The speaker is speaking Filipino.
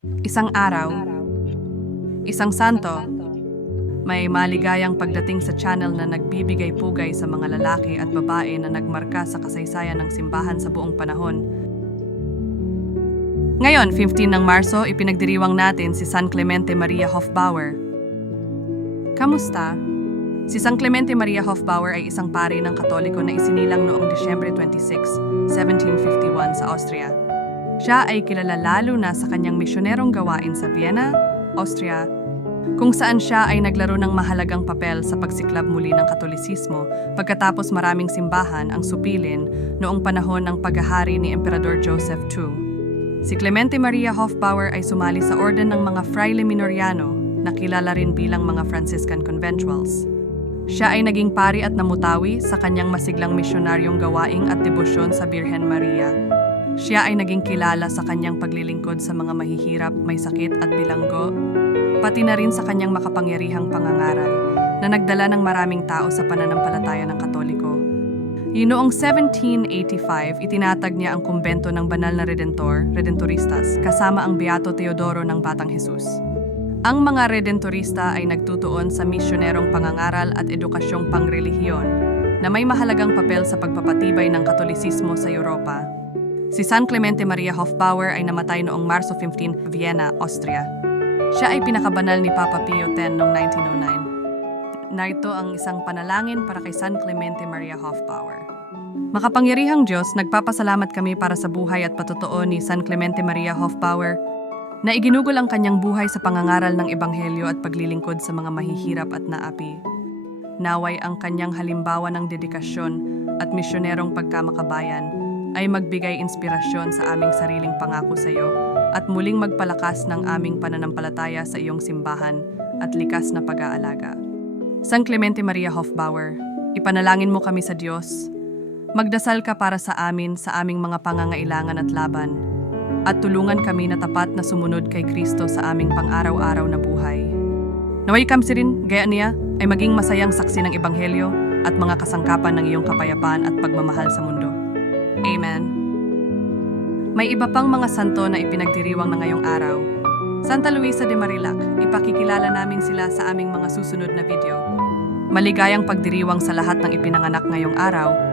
Isang araw, isang santo, may maligayang pagdating sa channel na nagbibigay pugay sa mga lalaki at babae na nagmarka sa kasaysayan ng simbahan sa buong panahon. Ngayon, 15 ng Marso, ipinagdiriwang natin si San Clemente Maria Hofbauer. Kamusta? Si San Clemente Maria Hofbauer ay isang pari ng Katoliko na isinilang noong Disyembre 26, 1751 sa Austria. Siya ay kilala lalo na sa kanyang misyonerong gawain sa Vienna, Austria, kung saan siya ay naglaro ng mahalagang papel sa pagsiklab muli ng Katolisismo pagkatapos maraming simbahan ang supilin noong panahon ng paghahari ni Emperador Joseph II. Si Clemente Maria Hofbauer ay sumali sa orden ng mga Fraile Minoriano na kilala rin bilang mga Franciscan Conventuals. Siya ay naging pari at namutawi sa kanyang masiglang misyonaryong gawaing at debosyon sa Birhen Maria. Siya ay naging kilala sa kanyang paglilingkod sa mga mahihirap, may sakit at bilanggo, pati na rin sa kanyang makapangyarihang pangangaral na nagdala ng maraming tao sa pananampalataya ng Katoliko. Noong 1785, itinatag niya ang kumbento ng banal na Redentor, Redentoristas, kasama ang Beato Teodoro ng Batang Jesus. Ang mga Redentorista ay nagtutuon sa misyonerong pangangaral at edukasyong pangrelihiyon na may mahalagang papel sa pagpapatibay ng Katolisismo sa Europa. Si San Clemente Maria Hofbauer ay namatay noong Marso 15, Vienna, Austria. Siya ay pinakabanal ni Papa Pio X noong 1909. Narito ang isang panalangin para kay San Clemente Maria Hofbauer. Makapangyarihang Diyos, nagpapasalamat kami para sa buhay at patotoo ni San Clemente Maria Hofbauer na iginugol ang kanyang buhay sa pangangaral ng Ebanghelyo at paglilingkod sa mga mahihirap at naapi. Naway ang kanyang halimbawa ng dedikasyon at misyonerong pagkamakabayan ay magbigay inspirasyon sa aming sariling pangako sa iyo at muling magpalakas ng aming pananampalataya sa iyong simbahan at likas na pag-aalaga. San Clemente Maria Hofbauer, ipanalangin mo kami sa Diyos. Magdasal ka para sa amin sa aming mga pangangailangan at laban. At tulungan kami na tapat na sumunod kay Kristo sa aming pang-araw-araw na buhay. Naway kamsi rin, gaya niya, ay maging masayang saksi ng Ebanghelyo at mga kasangkapan ng iyong kapayapaan at pagmamahal sa mundo. Amen. May iba pang mga santo na ipinagdiriwang na ngayong araw. Santa Luisa de Marilac, ipakikilala namin sila sa aming mga susunod na video. Maligayang pagdiriwang sa lahat ng ipinanganak ngayong araw